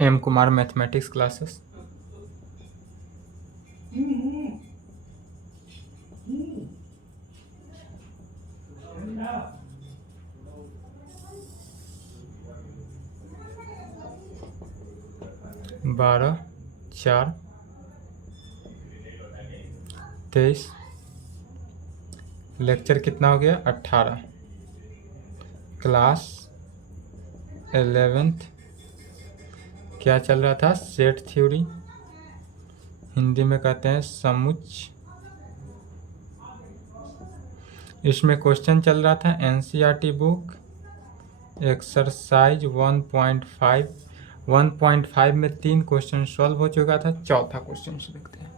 M Kumar mathematics classes. बारह 4/23 lecture कितना हो गया 18। Class 11th। क्या चल रहा था? सेट थ्योरी, हिंदी में कहते हैं समुच्चय। इसमें क्वेश्चन चल रहा था एनसीईआरटी बुक एक्सरसाइज 1.5। 1.5 में 3 क्वेश्चन सॉल्व हो चुका था, चौथा क्वेश्चन से देखते हैं।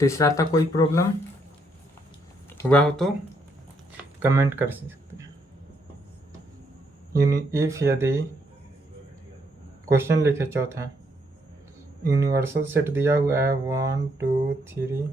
तीसरा था कोई प्रॉब्लम हुआ हो तो कमेंट कर सकते हैं। इफ यदि क्वेश्चन लिखे चौथा, यूनिवर्सल सेट दिया हुआ है 1 2 3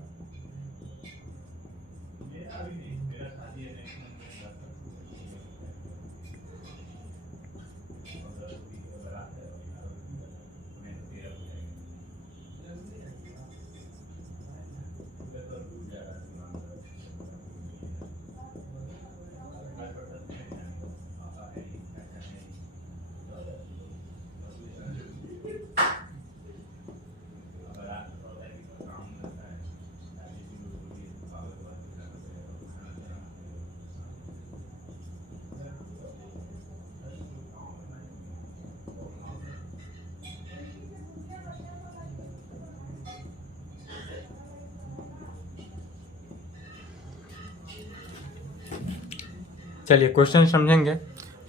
चलिए क्वेश्चन समझेंगे।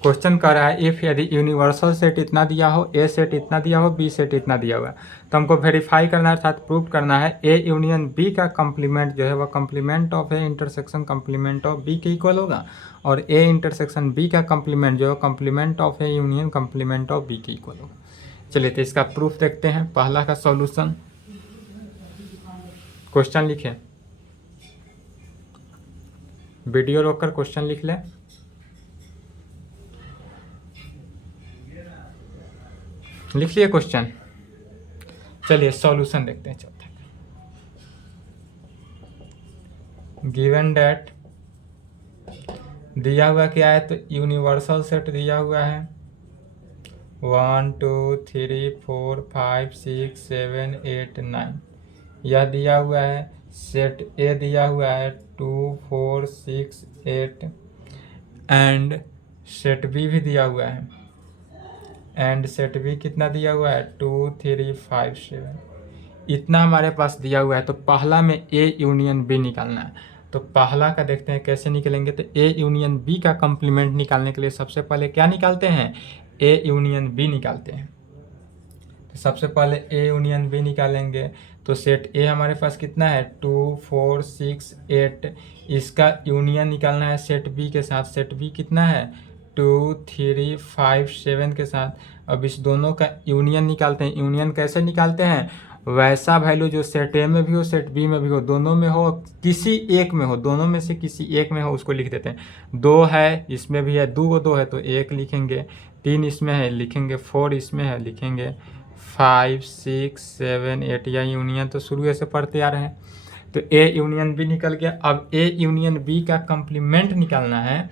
क्वेश्चन कह रहा है इफ यदि यूनिवर्सल सेट इतना दिया हो, ए सेट इतना दिया हो, बी सेट इतना दिया हुआ है, तो हमको वेरीफाई करना है अर्थात प्रूव करना है ए यूनियन बी का कंप्लीमेंट जो है वह complement of A intersection complement of B के इक्वल होगा, और ए इंटरसेक्शन बी का कंप्लीमेंट जो है complement of A union complement of B के इक्वल होगा। चलिए तो इसका प्रूफ देखते हैं। पहला का सॉल्यूशन, क्वेश्चन लिखें, वीडियो रोककर क्वेश्चन लिख लें। लिख लिए क्वेश्चन। चलिए सॉल्यूशन देखते हैं चौथे। गिवन डेट दिया हुआ क्या है, तो यूनिवर्सल सेट दिया हुआ है 1 2 3 4 5 6 7 8 9। यह दिया हुआ है। सेट ए दिया हुआ है 2 4 6 8 एंड सेट बी भी दिया हुआ है, एंड सेट बी कितना दिया हुआ है 2 3 5 7। इतना हमारे पास दिया हुआ है, तो पहला में ए यूनियन बी निकालना है। तो पहला का देखते हैं कैसे निकलेंगे। तो ए यूनियन बी का कंप्लीमेंट निकालने के लिए सबसे पहले क्या निकालते हैं, ए यूनियन बी निकालते हैं। तो सबसे पहले ए यूनियन बी निकालेंगे, तो सेट ए हमारे पास कितना है 2 4 6 8। इसका यूनियन निकालना है सेट बी के साथ। सेट बी कितना है 2 3 5 7 के साथ। अब इस दोनों का यूनियन निकालते हैं। यूनियन कैसे निकालते हैं, वैसा वैल्यू जो सेट ए में भी हो सेट बी में भी हो, दोनों में हो, किसी एक में हो, दोनों में से किसी एक में हो, उसको लिख देते हैं। 2 है इसमें भी है, 2 है तो 1 लिखेंगे, 3 इसमें है लिखेंगे, 4 इसमें है लिखेंगे, 5 6 7 8। या यूनियन तो शुरू से पढ़ते आ रहे हैं। तो ए यूनियन बी निकल गया। अब ए यूनियन बी का कंप्लीमेंट निकालना है।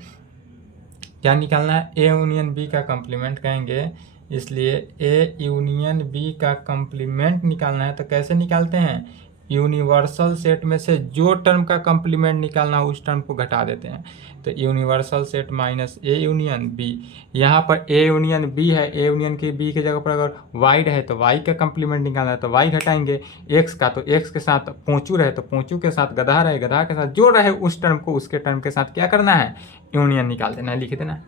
क्या निकालना है, ए यूनियन बी का कंप्लीमेंट कहेंगे, इसलिए ए यूनियन बी का कंप्लीमेंट निकालना है। तो कैसे निकालते हैं, यूनिवर्सल सेट में से जो टर्म का कंप्लीमेंट निकालना हो उस टर्म को घटा देते हैं। तो universal set minus A union B. यहाँ पर ए यूनियन बी है, ए यूनियन की बी की जगह पर अगर वाई है तो वाई का कंप्लीमेंट निकालना है, तो वाई घटाएंगे। एक्स का, तो एक्स के साथ पोंचू रहे तो पोंचू के साथ गधा रहे, गधा के साथ जो रहे उस टर्म को उसके टर्म के साथ क्या करना है, यूनियन निकाल देना है, लिख देना है।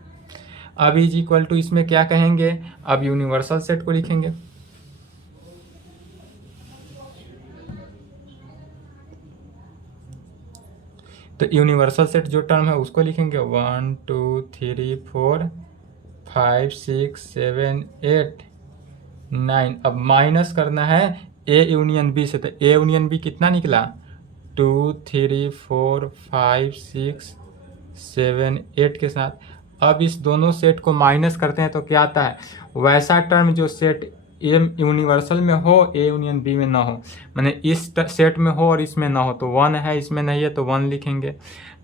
अब इज इक्वल टू इसमें क्या कहेंगे, अब यूनिवर्सल सेट को लिखेंगे। तो यूनिवर्सल सेट जो टर्म है उसको लिखेंगे 1 2 3 4 5 6 7 8 9। अब माइनस करना है ए यूनियन बी से। तो ए यूनियन बी कितना निकला 2 3 4 5 6 7 8 के साथ। अब इस दोनों सेट को माइनस करते हैं तो क्या आता है, वैसा टर्म जो सेट ए यूनिवर्सल में हो, ए यूनियन बी में ना हो, माने इस सेट में हो और इसमें ना हो। तो 1 है, इसमें नहीं है तो 1 लिखेंगे।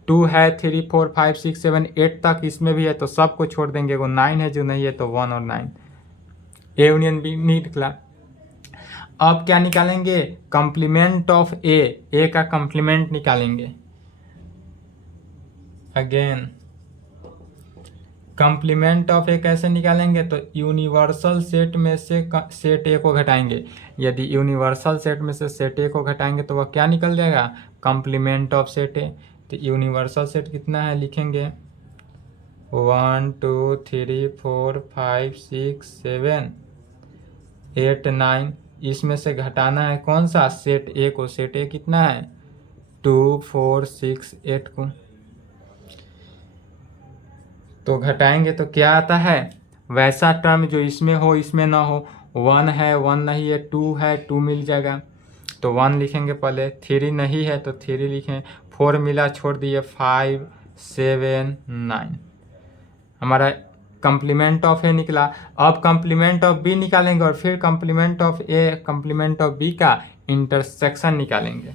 2 है, 3 4 5 6 7 8 तक इसमें भी है तो सबको छोड़ देंगे। वो 9 है जो नहीं है तो 1 और 9, ए यूनियन बी नहीं निकला। अब क्या निकालेंगे, कंप्लीमेंट ऑफ ए का कंप्लीमेंट निकालेंगे। अगेन कंप्लीमेंट ऑफ ए कैसे निकालेंगे, तो यूनिवर्सल सेट में से सेट ए को घटाएंगे। यदि यूनिवर्सल सेट में से सेट ए को घटाएंगे तो वह क्या निकल जाएगा, कंप्लीमेंट ऑफ सेट ए। तो यूनिवर्सल सेट कितना है, लिखेंगे 1 2 3 4 5 6 7 8 9। इसमें से घटाना है कौन सा, सेट ए को। सेट ए कितना है, 2 4 6 8 को। तो घटाएंगे तो क्या आता है, वैसा टर्म जो इसमें हो इसमें ना हो। 1 है, 1 नहीं है, 2 है, 2 मिल जाएगा तो 1 लिखेंगे पहले। 3 नहीं है तो 3 लिखें। 4 मिला, छोड़ दिए, 5 7 9। हमारा कंप्लीमेंट ऑफ ए निकला। अब कंप्लीमेंट ऑफ बी निकालेंगे और फिर complement of A complement of B का इंटरसेक्शन निकालेंगे।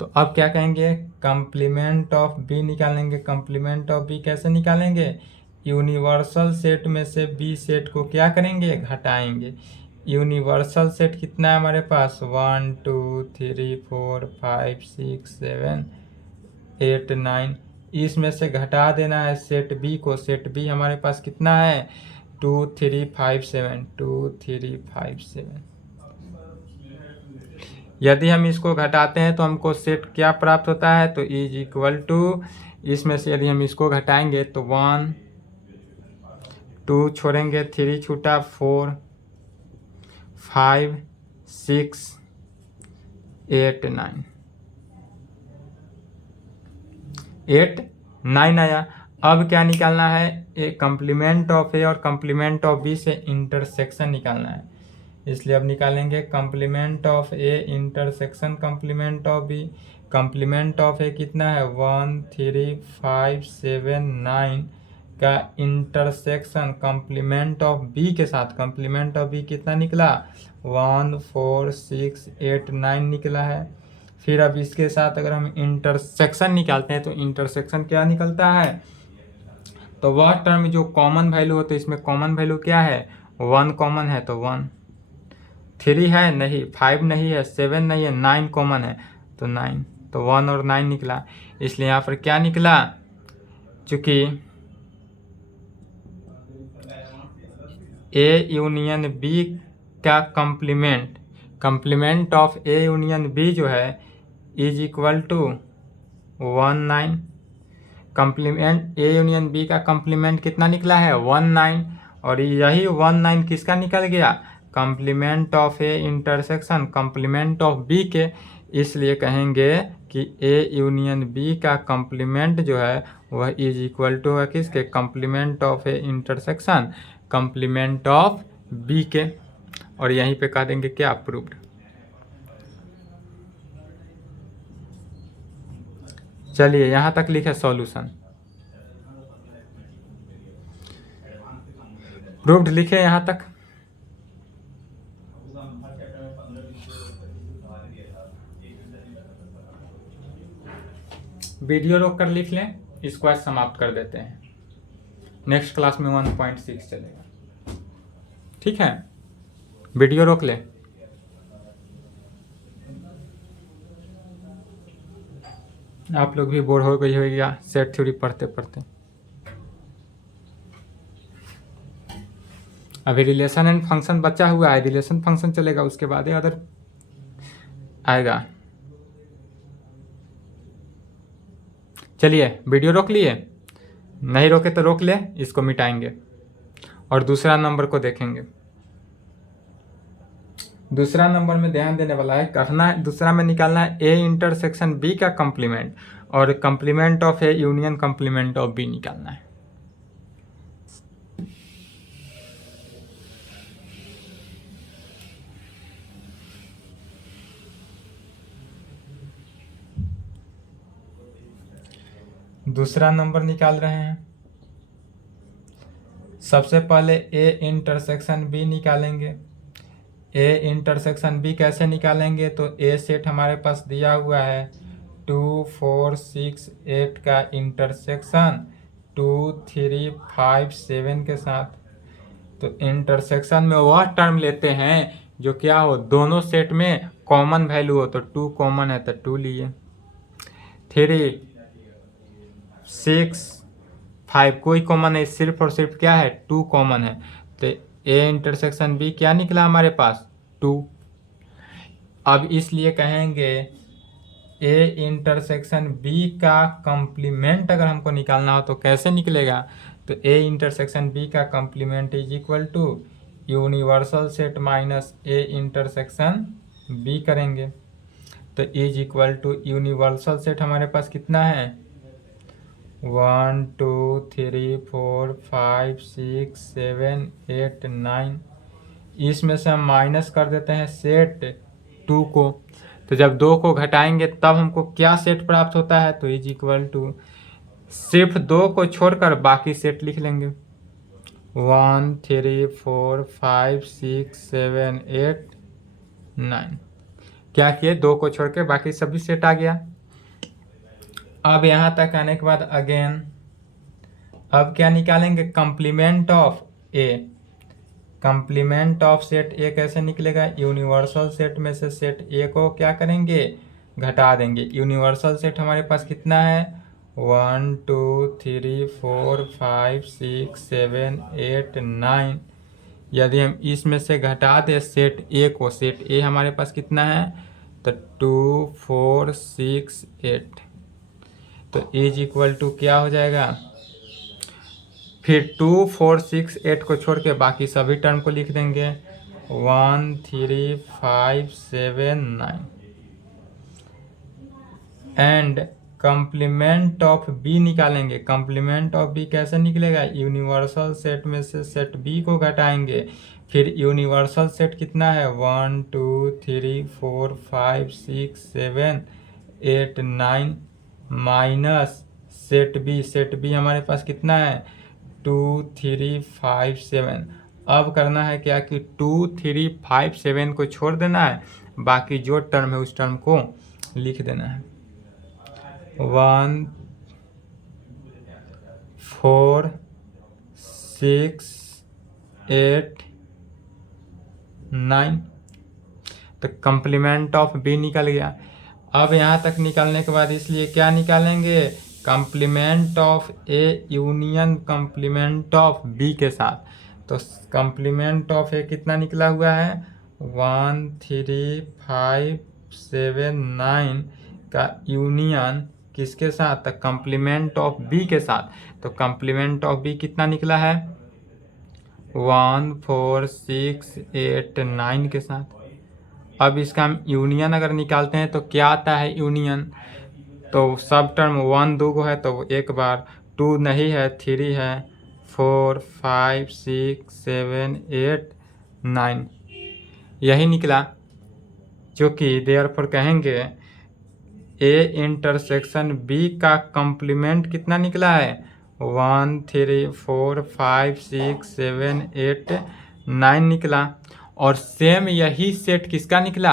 तो अब क्या कहेंगे, कंप्लीमेंट ऑफ बी निकालेंगे। कंप्लीमेंट ऑफ बी कैसे निकालेंगे, यूनिवर्सल सेट में से बी सेट को क्या करेंगे, घटाएंगे। यूनिवर्सल सेट कितना है हमारे पास, 1 2 3 4 5 6 7 8 9। इसमें से घटा देना है सेट बी को। सेट बी हमारे पास कितना है, 2 3 5 7 2 3 5 7। यदि हम इसको घटाते हैं तो हमको सेट क्या प्राप्त होता है, तो इज इक्वल टू, इसमें से यदि हम इसको घटाएंगे तो 1 2 छोड़ेंगे, 3 छूटा, 4 5 6 8 9 8 9 आया। अब क्या निकालना है, ए कंप्लीमेंट ऑफ ए और कंप्लीमेंट ऑफ बी से इंटरसेक्शन निकालना है। इसलिए अब निकालेंगे complement of A intersection complement of B. Complement of A कितना है, 1 3 5 7 9 का इंटरसेक्शन कंप्लीमेंट ऑफ बी के साथ। कंप्लीमेंट ऑफ बी कितना निकला, 1 4 6 8 9 निकला है। फिर अब इसके साथ अगर हम इंटरसेक्शन निकालते हैं तो इंटरसेक्शन क्या निकलता है, तो वह टर्म जो कॉमन वैल्यू होता है, इसमें कॉमन वैल्यू क्या है, 1 कॉमन है तो 1। 3 है नहीं, 5 नहीं है, 7 नहीं है, 9 कॉमन है तो 9। तो 1 और 9 निकला। इसलिए यहाँ पर क्या निकला, चूंकि ए यूनियन बी का complement of A union B जो है is equal to 1 9। Complement A union B का कंप्लीमेंट कितना निकला है, 1 9। और यही 1 9 किसका निकल गया, complement of A intersection complement of B के। इसलिए कहेंगे कि ए यूनियन बी का कंप्लीमेंट जो है वह इज इक्वल टू है किसके, complement of A intersection complement of B के। और यहीं पे कह देंगे क्या, प्रूव्ड। चलिए यहाँ तक लिखे सॉल्यूशन, प्रूव्ड लिखे यहाँ तक। वीडियो रोक कर लिख लें, इसको आज समाप्त कर देते हैं। नेक्स्ट क्लास में 1.6 चलेगा, ठीक है। वीडियो रोक ले। आप लोग भी बोर हो गई होगा सेट थ्योरी पढ़ते पढ़ते। अभी रिलेशन एंड फंक्शन बचा हुआ है, रिलेशन फंक्शन चलेगा, उसके बाद अदर आएगा। चलिए वीडियो रोक लिए, नहीं रोके तो रोक ले, इसको मिटाएंगे और दूसरा नंबर को देखेंगे। दूसरा नंबर में ध्यान देने वाला है, करना है दूसरा में निकालना है ए इंटरसेक्शन बी का कंप्लीमेंट और complement of A union complement of B निकालना है। दूसरा नंबर निकाल रहे हैं। सबसे पहले ए इंटरसेक्शन बी निकालेंगे। ए इंटरसेक्शन बी कैसे निकालेंगे? तो ए सेट हमारे पास दिया हुआ है 2 4 6 8 का इंटरसेक्शन 2 3 5 7 के साथ। तो इंटरसेक्शन में वह टर्म लेते हैं जो क्या हो, दोनों सेट में कॉमन वैल्यू हो। तो 2 कॉमन है तो 2 लिए, 3 6 5 कोई कॉमन नहीं, सिर्फ और सिर्फ क्या है, 2 कॉमन है। तो ए इंटरसेक्शन बी क्या निकला हमारे पास, 2। अब इसलिए कहेंगे ए इंटरसेक्शन बी का कंप्लीमेंट अगर हमको निकालना हो तो कैसे निकलेगा? तो ए इंटरसेक्शन बी का complement is equal to universal set minus A intersection B करेंगे। तो is equal to universal set हमारे पास कितना है, 1 2 3 4 5 6 7 8 9। इसमें से हम माइनस कर देते हैं सेट 2 को। तो जब 2 को घटाएंगे तब हमको क्या सेट प्राप्त होता है? तो इज इक्वल टू सिर्फ 2 को छोड़कर बाकी सेट लिख लेंगे, 1 3 4 5 6 7 8 9। क्या किए, 2 को छोड़ के बाकी सभी सेट आ गया। अब यहाँ तक आने के बाद अगेन अब क्या निकालेंगे, complement of A. Complement of set ए कैसे निकलेगा? यूनिवर्सल सेट में से सेट ए को क्या करेंगे, घटा देंगे। यूनिवर्सल सेट हमारे पास कितना है, 1 2 3 4 5 6 7 8 9। यदि हम इसमें से घटा दें सेट ए को, सेट ए हमारे पास कितना है, तो 2 4 6 8। तो इज इक्वल टू क्या हो जाएगा, फिर 2 4 6 8 को छोड़ के बाकी सभी टर्म को लिख देंगे, 1 3 5 7 9। एंड कंप्लीमेंट ऑफ बी निकालेंगे। कंप्लीमेंट ऑफ बी कैसे निकलेगा, यूनिवर्सल सेट में से सेट बी को घटाएंगे। फिर यूनिवर्सल सेट कितना है, 1 2 3 4 5 6 7 8 9 minus set B. Set B हमारे पास कितना है, 2 3 5 7। अब करना है क्या कि 2 3 5 7 को छोड़ देना है, बाकी जो टर्म है उस टर्म को लिख देना है, 1 4 6 8 9। तो कंप्लीमेंट ऑफ बी निकल गया। अब यहाँ तक निकालने के बाद इसलिए क्या निकालेंगे, complement of A union complement of B के साथ। तो कंप्लीमेंट ऑफ ए कितना निकला हुआ है, 1 3 5 7 9 का यूनियन किसके साथ, तो कंप्लीमेंट ऑफ बी के साथ। तो कंप्लीमेंट ऑफ बी कितना निकला है, 1 4 6 8 9 के साथ। अब इसका हम यूनियन अगर निकालते हैं तो क्या आता है यूनियन, तो सब टर्म 1 2 को है तो एक बार, 2 नहीं है 3 है, 4 5 6 7 8 9 यही निकला। जो कि देयरफॉर कहेंगे ए इंटरसेक्शन बी का कंप्लीमेंट कितना निकला है, 1 3 4 5 6 7 8 9 निकला। और सेम यही सेट किसका निकला,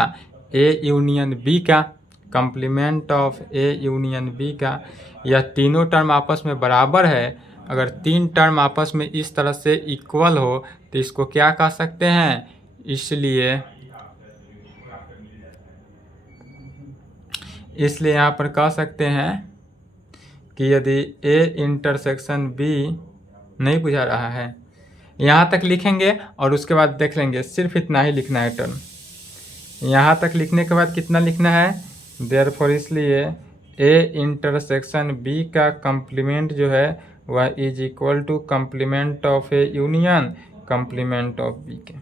ए यूनियन बी का, complement of A union B का। यह तीनों टर्म आपस में बराबर है। अगर 3 टर्म आपस में इस तरह से इक्वल हो तो इसको क्या कह सकते हैं, इसलिए यहाँ पर कह सकते हैं कि यदि ए इंटरसेक्शन बी नहीं बुझा रहा है, यहाँ तक लिखेंगे और उसके बाद देख लेंगे, सिर्फ इतना ही लिखना है टर्म। यहाँ तक लिखने के बाद कितना लिखना है, देयरफॉर इसलिए ए इंटरसेक्शन बी का कंप्लीमेंट जो है वह is equal to complement of A union complement of B के।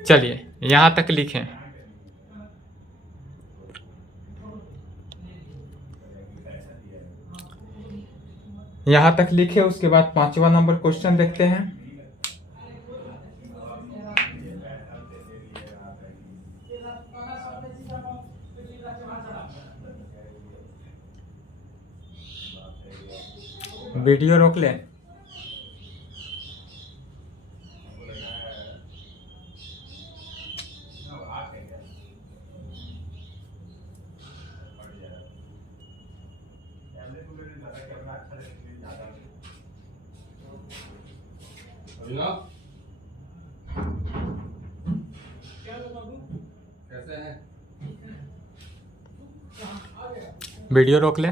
चलिए यहाँ तक लिखें। यहाँ तक लिखे, उसके बाद 5वां नंबर क्वेश्चन देखते हैं। वीडियो रोक ले। कैसे है? वीडियो रोक ले।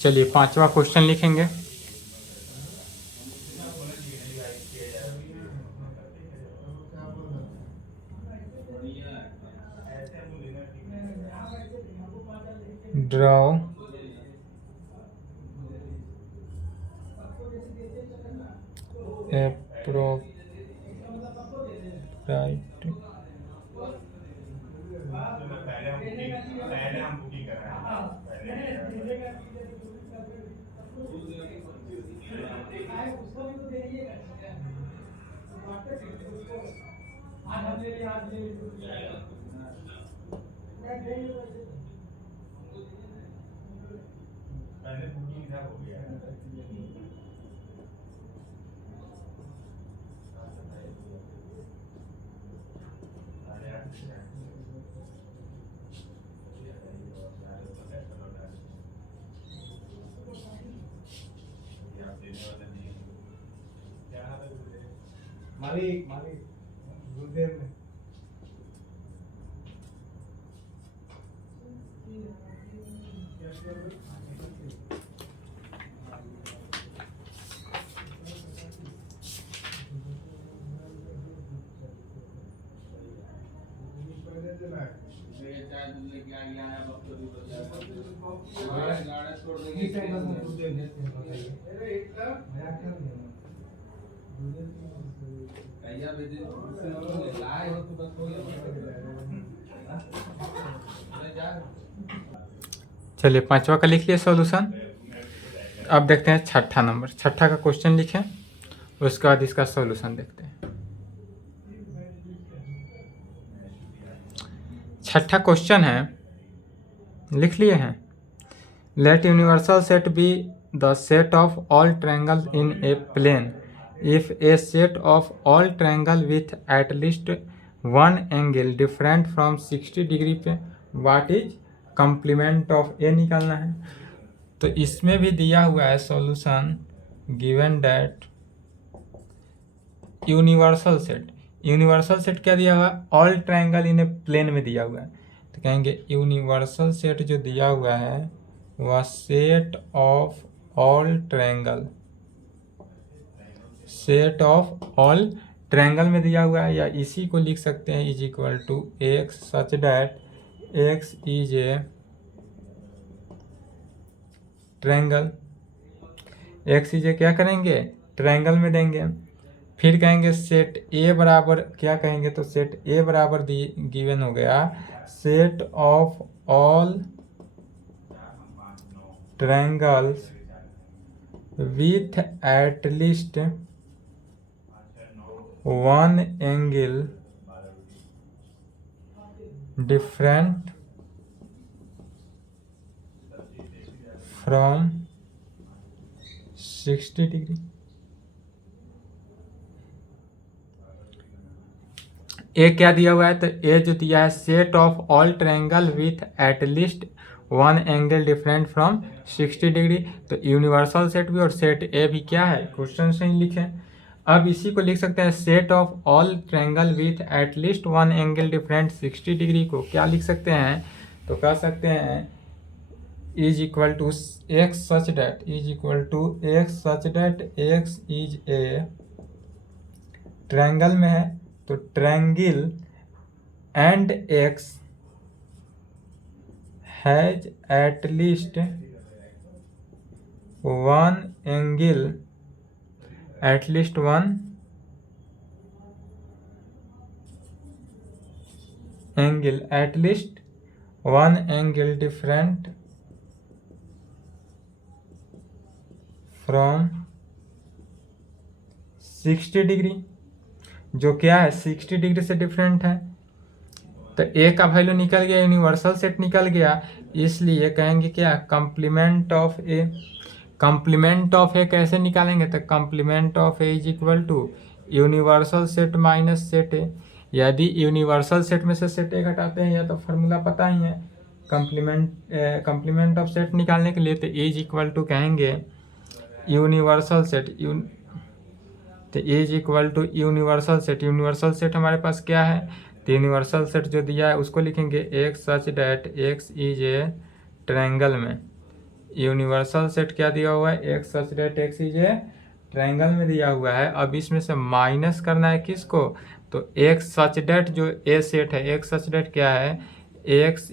चलिए 5वां क्वेश्चन लिखेंगे। ड्रॉ एप्रोप्राइट मालिक गुरुदेव में चलिए 5वां का लिख लिए सॉल्यूशन। अब देखते हैं 6ठा नंबर। 6ठा का क्वेश्चन लिखें, उसके बाद इसका सॉल्यूशन देखते हैं। 6ठा क्वेश्चन है, लिख लिए हैं। Let universal set be the set of all triangle in a plane if A set of all triangle with at least one angle different from 60 degree पे what is complement of A निकालना है। तो इसमें भी दिया हुआ है solution, given that universal set क्या दिया हुआ है, all triangle in a plane में दिया हुआ है। तो कहेंगे यूनिवर्सल सेट जो दिया हुआ है वह सेट ऑफ ऑल ट्रायंगल में दिया हुआ है, या इसी को लिख सकते हैं is equal to x such that x is a triangle. X is a क्या करेंगे, ट्रायंगल में देंगे। फिर कहेंगे सेट ए बराबर क्या कहेंगे, तो सेट ए बराबर गिवन हो गया set of all triangles with at least one angle different from 60 degree. A क्या दिया हुआ है, तो ए जो दिया है set of all triangle with at least one angle different from 60 degree. तो यूनिवर्सल सेट भी और सेट ए भी क्या है, क्वेश्चन से ही लिखे। अब इसी को लिख सकते हैं set of all triangle with at least one angle different 60 degree को क्या लिख सकते हैं, तो कह सकते हैं is equal to x such that x is a triangle में है, तो triangle and x has at least one angle at least one angle at least one angle different from 60 degree, जो क्या है 60 डिग्री से डिफरेंट है। तो ए का वैल्यू निकल गया, यूनिवर्सल सेट निकल गया, इसलिए कहेंगे क्या complement of A. Complement of A कैसे निकालेंगे, तो complement of A is equal to universal set minus set A. यदि यूनिवर्सल सेट में से सेट ए घटाते हैं, या तो फार्मूला पता ही है कॉम्प्लीमेंट ऑफ सेट निकालने के लिए, तो ए इज इक्वल टू कहेंगे यूनिवर्सल सेट तो A is equal to universal set. Universal set हमारे पास क्या है, तो यूनिवर्सल सेट जो दिया है उसको लिखेंगे x such that x is a triangle में। यूनिवर्सल सेट क्या दिया हुआ है, x such that x is a triangle में दिया हुआ है। अब इसमें से माइनस करना है किसको, तो एक्स सच डैट जो ए सेट है, एक्स सच डैट क्या है, x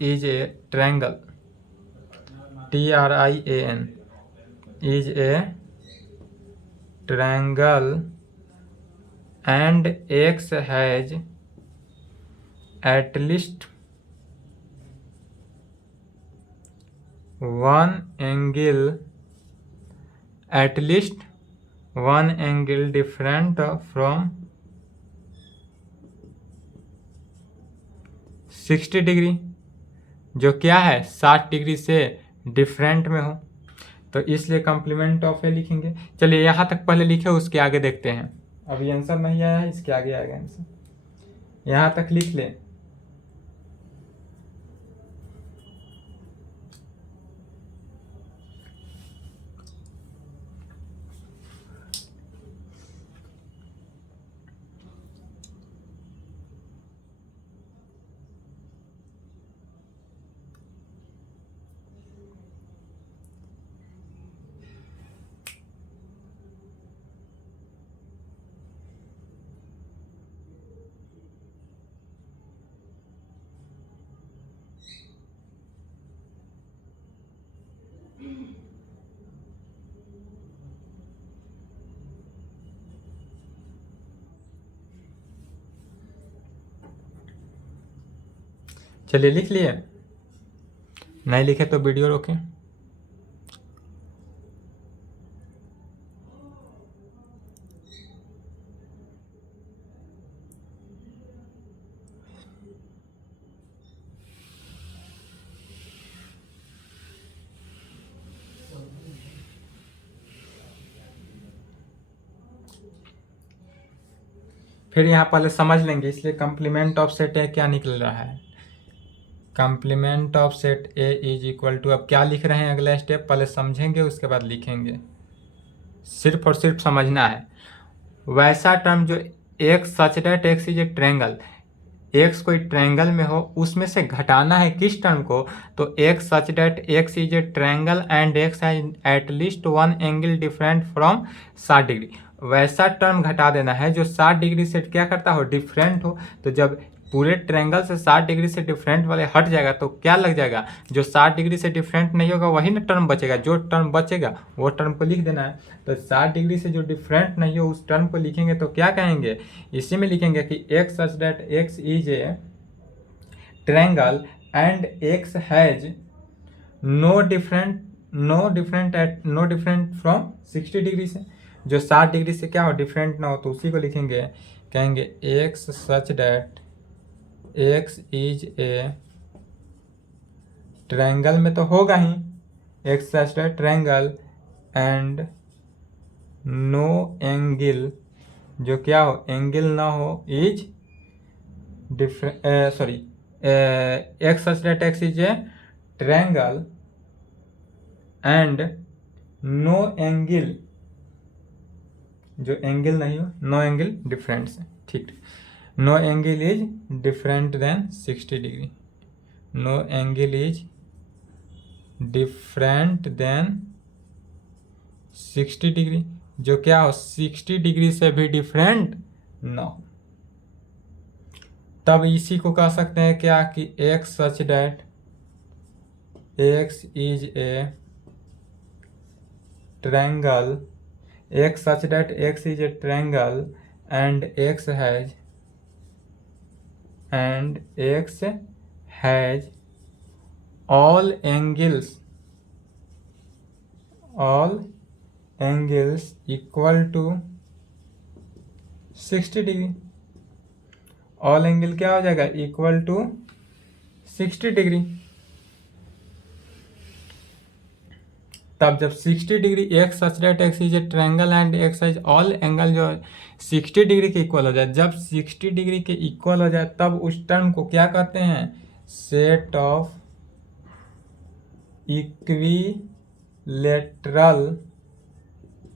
is a triangle TRIAN is a triangle and X has at least one angle different from 60 degree, जो क्या है 60 डिग्री से डिफरेंट में हो, तो इसलिए कॉम्प्लीमेंट ऑफ ए लिखेंगे। चलिए यहाँ तक पहले लिखे, उसके आगे देखते हैं। अभी आंसर नहीं आया है, इसके आगे आएगा आंसर, यहाँ तक लिख ले। चलिए लिख लिए, नहीं लिखे तो वीडियो रोकें। फिर यहाँ पहले समझ लेंगे, इसलिए कॉम्प्लीमेंट ऑफ सेट ए क्या निकल रहा है, complement of set A is equal to, अब क्या लिख रहे हैं अगला स्टेप पहले समझेंगे उसके बाद लिखेंगे, सिर्फ और सिर्फ समझना है। वैसा टर्म जो x such that x is a triangle, x कोई ट्रायंगल में हो उसमें से घटाना है किस टर्म को, तो x such that x is a triangle and x has at least one angle different from 60 degree. वैसा टर्म घटा देना है जो 60 डिग्री से क्या करता हो, डिफरेंट हो। तो जब पूरे ट्रायंगल से 60 डिग्री से डिफरेंट वाले हट जाएगा तो क्या लग जाएगा, जो 60 डिग्री से डिफरेंट नहीं होगा वही ना टर्म बचेगा, जो टर्म बचेगा वो टर्म को लिख देना है। तो 60 डिग्री से जो डिफरेंट नहीं हो उस टर्म को लिखेंगे तो क्या कहेंगे, इसी में लिखेंगे कि x such that x is a triangle and x has no different from 60 degree से, जो 60 डिग्री से क्या हो डिफरेंट ना हो, तो उसी को लिखेंगे, कहेंगे x such that x is a triangle में तो होगा ही, x such that triangle and no angle, जो क्या हो एंगल ना हो, is different x such that x is a triangle and no angle, जो एंगल नहीं हो, नो एंगल डिफरेंट से, ठीक, no angle is different than 60 degree, no angle is different than 60 degree, जो क्या हो 60 डिग्री से भी डिफरेंट ना हो। तब इसी को कह सकते हैं क्या कि x such that x is a triangle, x such that x is a triangle and x has and x has all angles equal to 60 degree. All angle क्या हो जाएगा? Equal to 60 degree. तब जब 60 degree x such that x is a triangle and x is all angle जो है 60 degree के equal हो जाए, जब 60 डिग्री के इक्वल हो जाए तब उस टर्म को क्या कहते हैं? Set of equilateral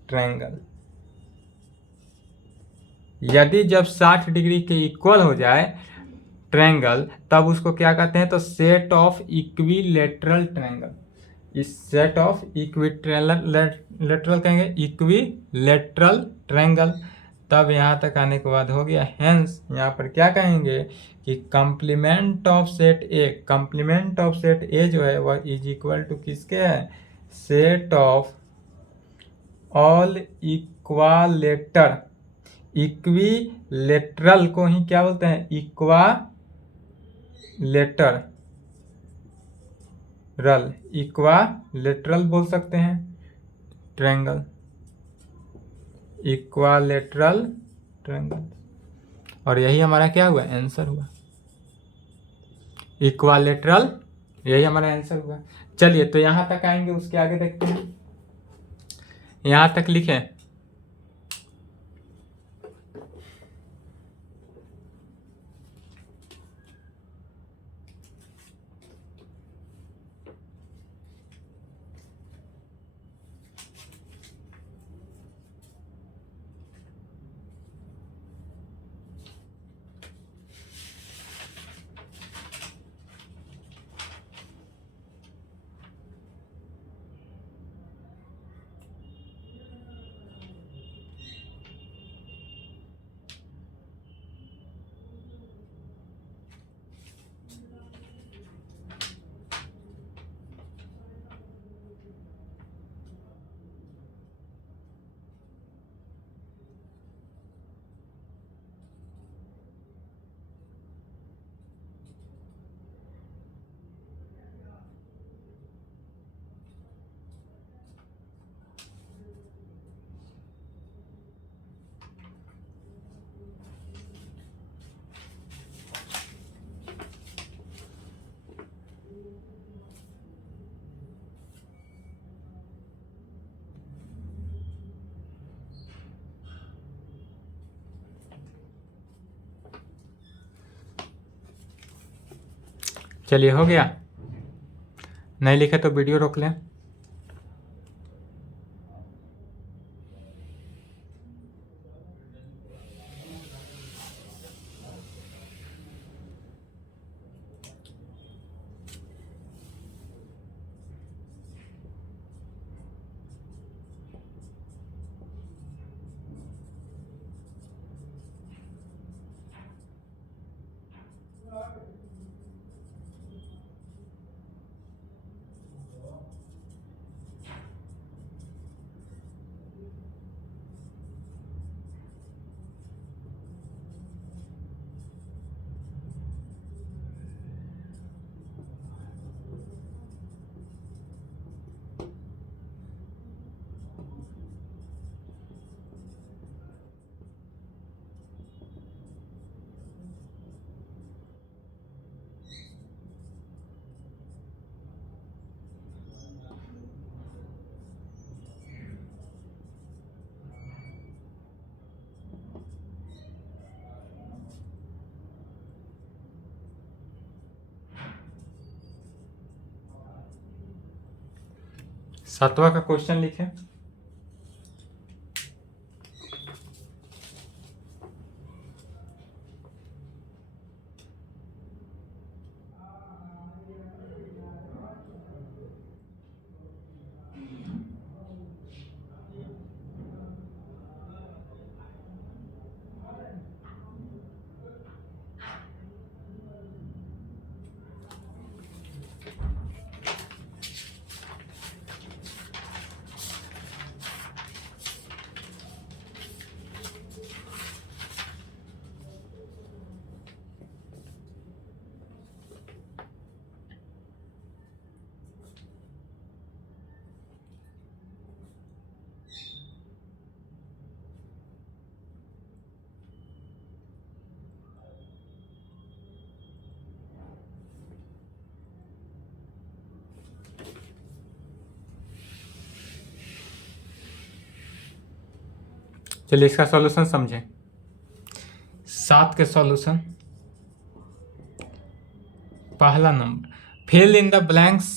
triangle. यदि जब 60 डिग्री के इक्वल हो जाए ट्रायंगल तब उसको क्या कहते हैं? तो सेट ऑफ इक्विलेटरल ट्रायंगल। इस सेट ऑफ इक्विलेटरल कहेंगे इक्विलेटरल ट्रायंगल। तब यहाँ तक आने के बाद हो गया। हेंस यहाँ पर क्या कहेंगे कि कंप्लीमेंट ऑफ सेट ए जो है वह इज इक्वल टू किसके है? सेट ऑफ ऑल इक्विलेटरल को ही क्या बोलते हैं? इक्वालेटरल बोल सकते हैं ट्रायंगल, इक्वालेटरल ट्रायंगल। और यही हमारा क्या हुआ? आंसर हुआ इक्वालेटरल, यही हमारा आंसर हुआ। चलिए तो यहां तक आएंगे, उसके आगे देखते हैं। यहां तक लिखें चलिए हो गया। नहीं लिखे तो वीडियो रोक लें। सातवां का क्वेश्चन लिखें। चलिए इसका सॉल्यूशन समझें। 7 के सॉल्यूशन। पहला number, fill in the blanks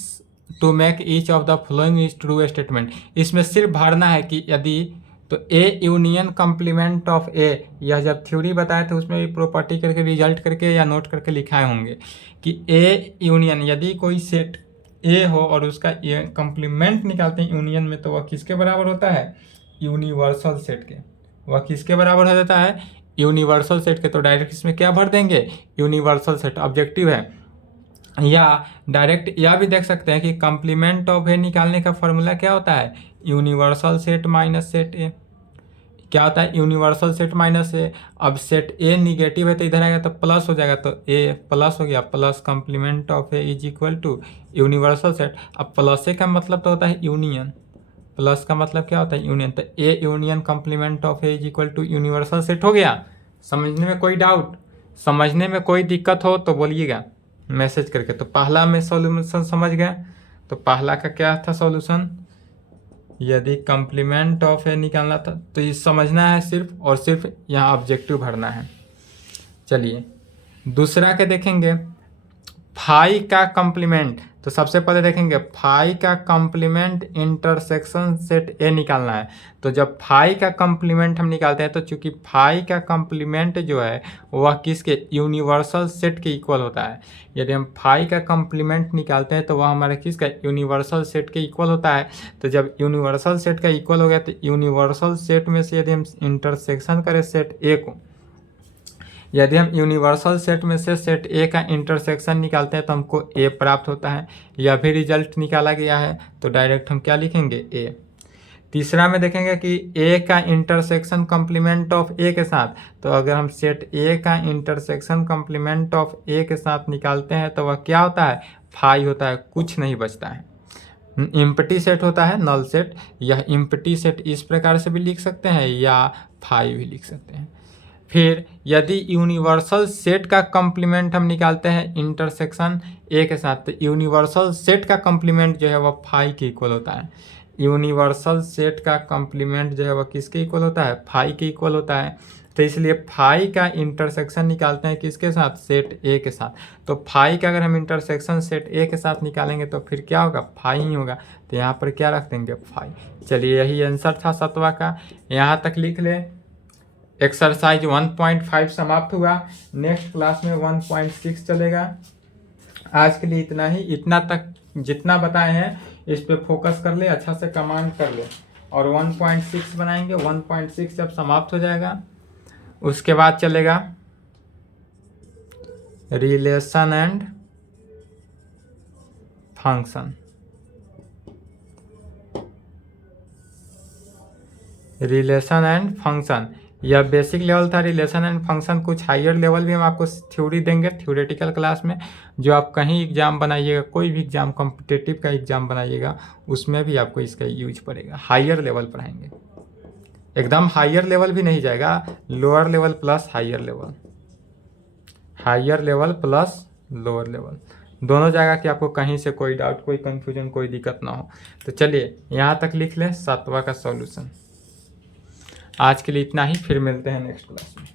to make each of the following is true statement. इसमें सिर्फ भरना है कि यदि तो A union complement of A, यह जब थ्योरी बताया था उसमें भी प्रॉपर्टी करके रिजल्ट करके या नोट करके लिखाए होंगे कि ए यूनियन, यदि कोई सेट ए हो और उसका कॉम्प्लीमेंट निकालते हैं यूनियन में, तो वह किसके बराबर होता है? यूनिवर्सल सेट के। वह किसके बराबर हो जाता है? यूनिवर्सल सेट के। तो डायरेक्ट इसमें क्या भर देंगे? Universal set. ऑब्जेक्टिव है। या डायरेक्ट यह भी देख सकते हैं कि कॉम्प्लीमेंट ऑफ ए निकालने का फॉर्मूला क्या होता है? यूनिवर्सल सेट माइनस सेट ए। क्या होता है? यूनिवर्सल सेट माइनस ए। अब सेट ए निगेटिव है तो इधर आएगा तो प्लस हो जाएगा, तो ए प्लस हो गया, plus complement of A is equal to universal set. अब प्लस ए का मतलब तो होता है यूनियन, प्लस का मतलब क्या होता है? यूनियन। तो A union complement of A is equal to universal set हो गया। समझने में कोई डाउट, समझने में कोई दिक्कत हो तो बोलिएगा मैसेज करके। तो पहला में सॉल्यूशन समझ गए। तो पहला का क्या था सॉल्यूशन? यदि कॉम्प्लीमेंट ऑफ ए निकालना था तो ये समझना है सिर्फ, और सिर्फ यहाँ ऑब्जेक्टिव भरना है। चलिए दूसरा के देखेंगे, फाई का कॉम्प्लीमेंट। तो सबसे पहले देखेंगे फाई का कॉम्प्लीमेंट इंटरसेक्शन सेट ए निकालना है। तो जब फाई का कॉम्प्लीमेंट हम निकालते हैं तो चूंकि फाई का कॉम्प्लीमेंट जो है वह किसके? यूनिवर्सल सेट के इक्वल होता है। यदि हम फाई का कॉम्प्लीमेंट निकालते हैं तो वह हमारे किसका? यूनिवर्सल सेट के इक्वल होता है। तो जब यूनिवर्सल सेट का इक्वल हो गया तो यूनिवर्सल सेट में से यदि हम इंटरसेक्शन करें सेट ए को, यदि हम यूनिवर्सल सेट में से सेट ए का इंटरसेक्शन निकालते हैं तो हमको ए प्राप्त होता है। यह भी रिजल्ट निकाला गया है, तो डायरेक्ट हम क्या लिखेंगे? ए। तीसरा में देखेंगे कि ए का इंटरसेक्शन कॉम्प्लीमेंट ऑफ ए के साथ, तो अगर हम सेट ए का इंटरसेक्शन कॉम्प्लीमेंट ऑफ ए के साथ निकालते हैं तो वह क्या होता है? फाई होता है, कुछ नहीं बचता है। इम्पटी सेट होता है, नल सेट। यह इम्पटी सेट इस प्रकार से भी लिख सकते हैं या फाई भी लिख सकते हैं। फिर यदि यूनिवर्सल सेट का कॉम्प्लीमेंट हम निकालते हैं इंटरसेक्शन ए के साथ, तो यूनिवर्सल सेट का कॉम्प्लीमेंट जो है वह फाई के इक्वल होता है। यूनिवर्सल सेट का कॉम्प्लीमेंट जो है वह किसके इक्वल होता है? फाई के इक्वल होता है। तो इसलिए फाई का इंटरसेक्शन निकालते हैं किसके साथ? सेट ए के साथ। तो फाई का अगर हम इंटरसेक्शन सेट ए के साथ निकालेंगे तो फिर क्या होगा? फाई ही होगा। तो यहाँ पर क्या रख देंगे? फाई। चलिए यही आंसर था 7वां का, यहाँ तक लिख ले। एक्सरसाइज 1.5 समाप्त हुआ। नेक्स्ट क्लास में 1.6 चलेगा। आज के लिए इतना ही। इतना तक जितना बताए हैं इस पे फोकस कर ले, अच्छा से कमांड कर ले, और 1.6 बनाएंगे। 1.6 जब समाप्त हो जाएगा उसके बाद चलेगा relation and function. Relation and function यह बेसिक लेवल था। रिलेशन एंड फंक्शन कुछ हायर लेवल भी हम आपको थ्योरी देंगे थ्योरेटिकल क्लास में, जो आप कहीं एग्जाम बनाइएगा, कोई भी एग्जाम कॉम्पिटिटिव का एग्जाम बनाइएगा उसमें भी आपको इसका यूज पड़ेगा। हायर लेवल पढ़ाएंगे, एकदम हायर लेवल भी नहीं जाएगा, lower level plus higher level, higher level plus lower level दोनों जाएगा कि आपको कहीं से कोई डाउट, कोई कंफ्यूजन, कोई दिक्कत ना हो। तो चलिए यहाँ तक लिख लें 7वां का सॉल्यूशन। आज के लिए इतना ही, फिर मिलते हैं नेक्स्ट क्लास में।